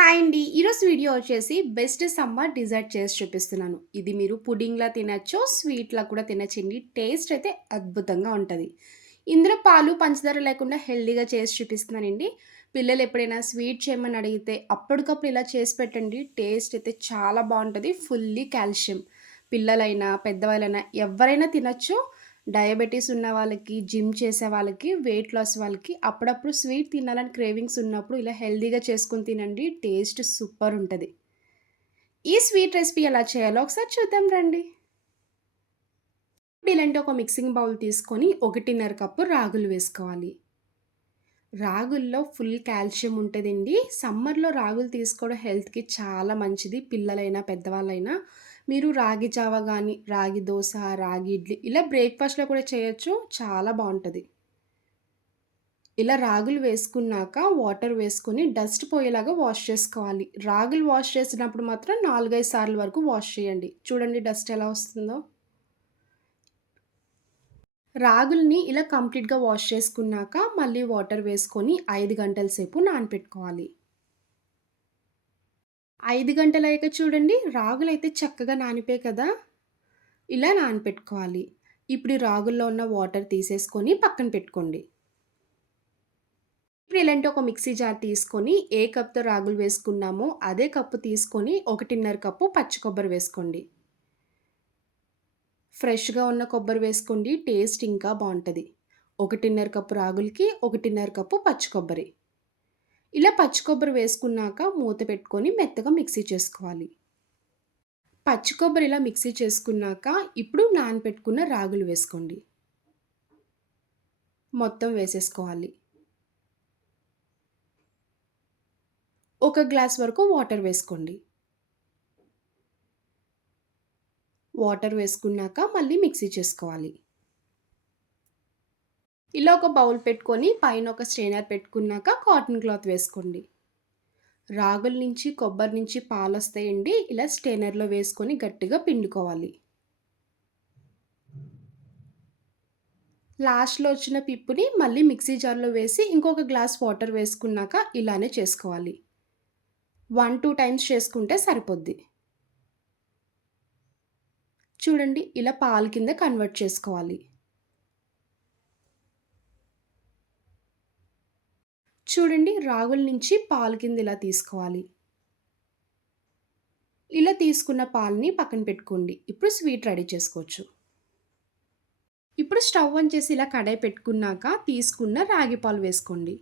Hi అండి. ఈరోజు video వచ్చేసి బెస్ట్ సమ్మర్ డిజర్ట్ చేసి చూపిస్తున్నాను. ఇది మీరు పుడింగ్‌లా తినొచ్చు, స్వీట్‌లా కూడా తినొచ్చండి. టేస్ట్ అయితే అద్భుతంగా ఉంటుంది ఇందులో పాలు, పంచదార లేకుండా హెల్దీగా చేసి చూపిస్తున్నానండి. పిల్లలు ఎప్పుడైనా స్వీట్ చేయమని అడిగితే అప్పటికప్పుడు ఇలా చేసి పెట్టండి. టేస్ట్ అయితే చాలా బాగుంటుంది ఫుల్లీ కాల్షియం. పిల్లలైనా, పెద్దవాళ్ళైనా ఎవరైనా తినొచ్చు. డయాబెటీస్ ఉన్న వాళ్ళకి, జిమ్ చేసే వాళ్ళకి, వెయిట్ లాస్ వాళ్ళకి అప్పుడప్పుడు స్వీట్ తినాలని క్రేవింగ్స్ ఉన్నప్పుడు ఇలా హెల్దీగా చేసుకుని తినండి. టేస్ట్ సూపర్ ఉంటుంది ఈ స్వీట్ రెసిపీ ఎలా చేయాలో ఒకసారి చూద్దాం రండి. ఇలాంటి ఒక మిక్సింగ్ బౌల్ తీసుకొని 1:30 కప్పు రాగులు వేసుకోవాలి. రాగుల్లో ఫుల్ కాల్షియం ఉంటుందండి సమ్మర్‌లో రాగులు తీసుకోవడం హెల్త్‌కి చాలా మంచిది. పిల్లలైనా, పెద్దవాళ్ళైనా మీరు రాగి జావ కానీ రాగి దోశ రాగి ఇడ్లీ ఇలా బ్రేక్‌ఫాస్ట్‌లో కూడా చేయొచ్చు. చాలా బాగుంటుంది ఇలా రాగులు వేసుకున్నాక వాటర్ వేసుకొని డస్ట్ పోయేలాగా వాష్ చేసుకోవాలి. రాగులు వాష్ చేసినప్పుడు మాత్రం 4, 5 సార్లు వరకు వాష్ చేయండి. చూడండి డస్ట్ ఎలా వస్తుందో. రాగుల్ని ఇలా కంప్లీట్‌గా వాష్ చేసుకున్నాక మళ్ళీ వాటర్ వేసుకొని ఐదు గంటల సేపు నానపెట్టుకోవాలి. 5 గంటలయ్యాక చూడండి రాగులు అయితే చక్కగా నానిపోయాయి కదా! ఇలా నానపెట్టుకోవాలి. ఇప్పుడు రాగుల్లో ఉన్న వాటర్ తీసేసుకొని పక్కన పెట్టుకోండి. ఇప్పుడు ఇలాంటి ఒక మిక్సీ జార్ తీసుకొని ఏ కప్‌తో రాగులు వేసుకున్నామో అదే కప్పు తీసుకొని 1:30 కప్పు పచ్చి కొబ్బరి వేసుకోండి. ఫ్రెష్‌గా ఉన్న కొబ్బరి వేసుకోండి. టేస్ట్ ఇంకా బాగుంటుంది ఒకటిన్నర కప్పు రాగులకి 1:30 కప్పు పచ్చి కొబ్బరి. ఇలా పచ్చి కొబ్బరి వేసుకున్నాక మూత పెట్టుకొని మెత్తగా మిక్సీ చేసుకోవాలి. పచ్చి కొబ్బరి ఇలా మిక్సీ చేసుకున్నాక ఇప్పుడు నానపెట్టుకున్న రాగులు వేసుకోండి. మొత్తం వేసేసుకోవాలి. ఒక గ్లాస్ వరకు వాటర్ వేసుకోండి. వాటర్ వేసుకున్నాక మళ్ళీ మిక్సీ చేసుకోవాలి. ఇలా ఒక బౌల్ పెట్టుకొని పైన ఒక స్ట్రెయినర్ పెట్టుకున్నాక కాటన్ క్లాత్ వేసుకోండి. రాగుల నుంచి, కొబ్బరి నుంచి పాలు వస్తాయండి ఇలా స్టెయినర్లో వేసుకొని గట్టిగా పిండుకోవాలి. లాస్ట్‌లో వచ్చిన పిప్పుని మళ్ళీ మిక్సీ జార్‌లో వేసి ఇంకొక గ్లాస్ వాటర్ వేసుకున్నాక ఇలానే చేసుకోవాలి. 1, 2 టైమ్స్ చేసుకుంటే సరిపోద్ది. చూడండి ఇలా పాలు కింద కన్వర్ట్ చేసుకోవాలి. చూడండి రాగుల నుంచి పాలు కింద ఇలా తీసుకోవాలి. ఇలా తీసుకున్న పాలని పక్కన పెట్టుకోండి. ఇప్పుడు స్వీట్ రెడీ చేసుకోవచ్చు. ఇప్పుడు స్టవ్ ఆన్ చేసి ఇలా కడాయి పెట్టుకున్నాక తీసుకున్న రాగి పాలు వేసుకోండి.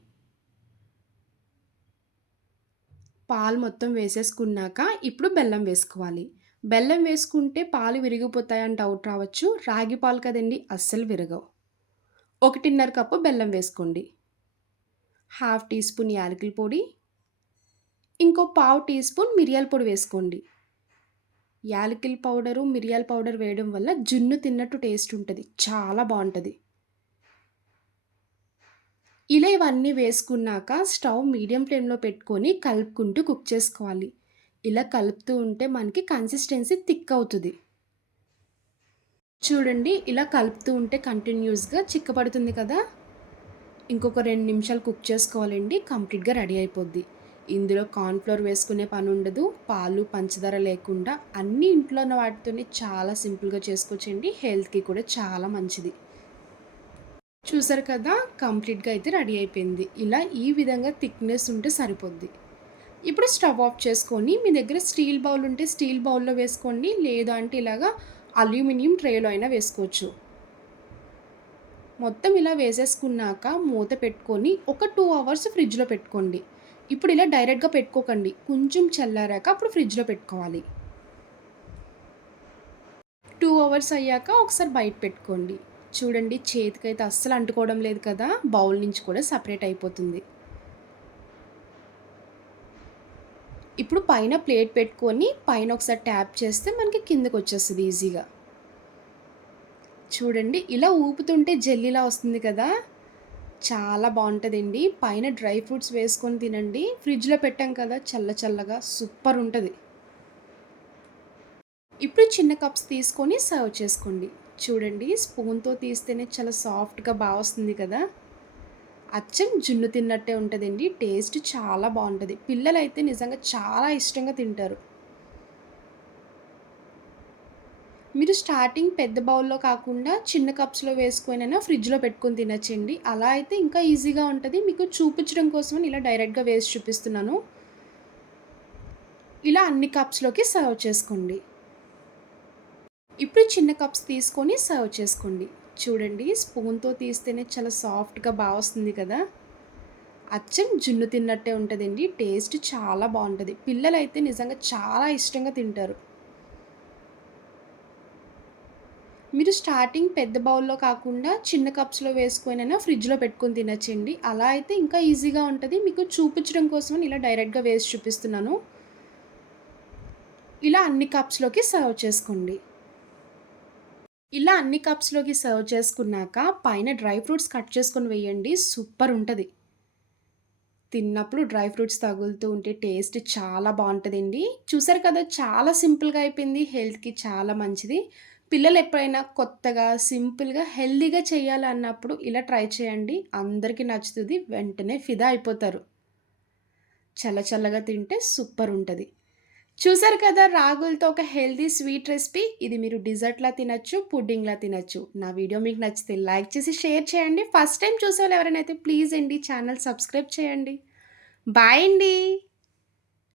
పాలు మొత్తం వేసేసుకున్నాక ఇప్పుడు బెల్లం వేసుకోవాలి. బెల్లం వేసుకుంటే పాలు విరిగిపోతాయని డౌట్ రావచ్చు. రాగి పాలు కదండీ అస్సలు విరగవు. 1:30 కప్పు బెల్లం వేసుకోండి. హాఫ్ టీ స్పూన్ యాలకుల పొడి. ఇంకో పావు టీ స్పూన్ మిరియాల పొడి వేసుకోండి. యాలకుల పౌడరు, మిరియాల పౌడర్ వేయడం వల్ల జున్ను తిన్నట్టు టేస్ట్ ఉంటుంది చాలా బాగుంటుంది ఇలా ఇవన్నీ వేసుకున్నాక స్టవ్ మీడియం ఫ్లేమ్‌లో పెట్టుకొని కలుపుకుంటూ కుక్ చేసుకోవాలి. ఇలా కలుపుతూ ఉంటే మనకి కన్సిస్టెన్సీ థిక్ అవుతుంది చూడండి ఇలా కలుపుతూ ఉంటే కంటిన్యూస్గా చిక్కపడుతుంది కదా! ఇంకొక రెండు నిమిషాలు కుక్ చేసుకోవాలండి. కంప్లీట్‌గా రెడీ అయిపోద్ది. ఇందులో కార్న్ఫ్లోర్ ఫ్లోర్ వేసుకునే ఉండదు పాలు, పంచదార లేకుండా అన్నీ ఇంట్లో ఉన్న వాటితోనే చాలా సింపుల్‌గా చేసుకోవచ్చండి. హెల్త్‌కి కూడా చాలా మంచిది. చూసారు కదా! కంప్లీట్‌గా అయితే రెడీ అయిపోయింది. ఇలా ఈ విధంగా థిక్‌నెస్ ఉంటే సరిపోద్ది. ఇప్పుడు స్టవ్ ఆఫ్ చేసుకొని మీ దగ్గర స్టీల్ బౌల్ ఉంటే స్టీల్ బౌల్‌లో వేసుకోండి. లేదు అంటే ఇలాగా అల్యూమినియం ట్రేలో అయినా వేసుకోవచ్చు. మొత్తం ఇలా వేసేసుకున్నాక మూత పెట్టుకొని ఒక టూ అవర్స్ ఫ్రిడ్జ్‌లో పెట్టుకోండి. ఇప్పుడు ఇలా డైరెక్ట్‌గా పెట్టుకోకండి. కొంచెం చల్లారాక అప్పుడు ఫ్రిడ్జ్‌లో పెట్టుకోవాలి. టూ అవర్స్ అయ్యాక ఒకసారి బయట పెట్టుకోండి. చూడండి చేతికైతే అస్సలు అంటుకోవడం లేదు కదా! బౌల్ నుంచి కూడా సపరేట్ అయిపోతుంది. ఇప్పుడు పైన ప్లేట్ పెట్టుకొని పైన ఒకసారి ట్యాప్ చేస్తే మనకి కిందకొచ్చేస్తది ఈజీగా. చూడండి ఇలా ఊపుతుంటే జెల్లీలా వస్తుంది కదా! చాలా బాగుంటుందండి పైన డ్రై ఫ్రూట్స్ వేసుకొని తినండి. ఫ్రిడ్జ్‌లో పెట్టాం కదా! చల్ల చల్లగా సూపర్ ఉంటుంది ఇప్పుడు చిన్న కప్స్ తీసుకొని సర్వ్ చేసుకోండి. చూడండి స్పూన్‌తో తీస్తేనే చాలా సాఫ్ట్‌గా బాగా వస్తుంది కదా! అచ్చం జున్ను తిన్నట్టే ఉంటుందండి టేస్ట్ చాలా బావుంటది. పిల్లలైతే నిజంగా చాలా ఇష్టంగా తింటారు. మీరు స్టార్టింగ్ పెద్ద బౌల్‌లో కాకుండా చిన్న కప్స్‌లో వేసుకొనైనా ఫ్రిడ్జ్‌లో పెట్టుకొని తినచ్చండి అలా అయితే ఇంకా ఈజీగా ఉంటుంది మీకు చూపించడం కోసం ఇలా డైరెక్ట్‌గా వేసి చూపిస్తున్నాను. ఇలా అన్ని కప్స్‌లోకి సర్వ్ చేసుకోండి. ఇప్పుడు చిన్న కప్స్ తీసుకొని సర్వ్ చేసుకోండి. చూడండి స్పూన్‌తో తీస్తేనే చాలా సాఫ్ట్‌గా బాగా వస్తుంది కదా! అచ్చం జున్ను తిన్నట్టే ఉంటదండి. టేస్ట్ చాలా బాగుంటుంది పిల్లలైతే నిజంగా చాలా ఇష్టంగా తింటారు. మీరు స్టార్టింగ్ పెద్ద బౌల్‌లో కాకుండా చిన్న కప్స్‌లో వేసుకొనైనా ఫ్రిడ్జ్‌లో పెట్టుకొని తినొచ్చండి. అలా అయితే ఇంకా ఈజీగా ఉంటుంది మీకు చూపించడం కోసం ఇలా డైరెక్ట్‌గా వేసి చూపిస్తున్నాను. ఇలా అన్ని కప్స్‌లోకి సర్వ్ చేసుకోండి. ఇలా అన్ని కప్స్‌లోకి సర్వ్ చేసుకున్నాక పైన డ్రై ఫ్రూట్స్ కట్ చేసుకొని వేయండి. సూపర్ ఉంటుంది తిన్నప్పుడు డ్రై ఫ్రూట్స్ తగులుతూ ఉంటే టేస్ట్ చాలా బాగుంటుందండి చూసారు కదా! చాలా సింపుల్‌గా అయిపోయింది. హెల్త్‌కి చాలా మంచిది. పిల్లలు ఎప్పుడైనా కొత్తగా, సింపుల్‌గా, హెల్దీగా చేయాలన్నప్పుడు ఇలా ట్రై చేయండి. అందరికీ నచ్చుతుంది వెంటనే ఫిదా అయిపోతారు. చల్ల చల్లగా తింటే సూపర్ ఉంటుంది చూసారు కదా! రాగులతో ఒక హెల్దీ స్వీట్ రెసిపీ. ఇది మీరు డిజర్ట్‌లా తినచ్చు పుడ్డింగ్‌లా తినచ్చు నా వీడియో మీకు నచ్చితే లైక్ చేసి షేర్ చేయండి. ఫస్ట్ టైం చూసే వాళ్ళు ఎవరైనా అయితే ప్లీజ్ అండి ఛానల్ సబ్స్క్రైబ్ చేయండి. బాయ్ అండి.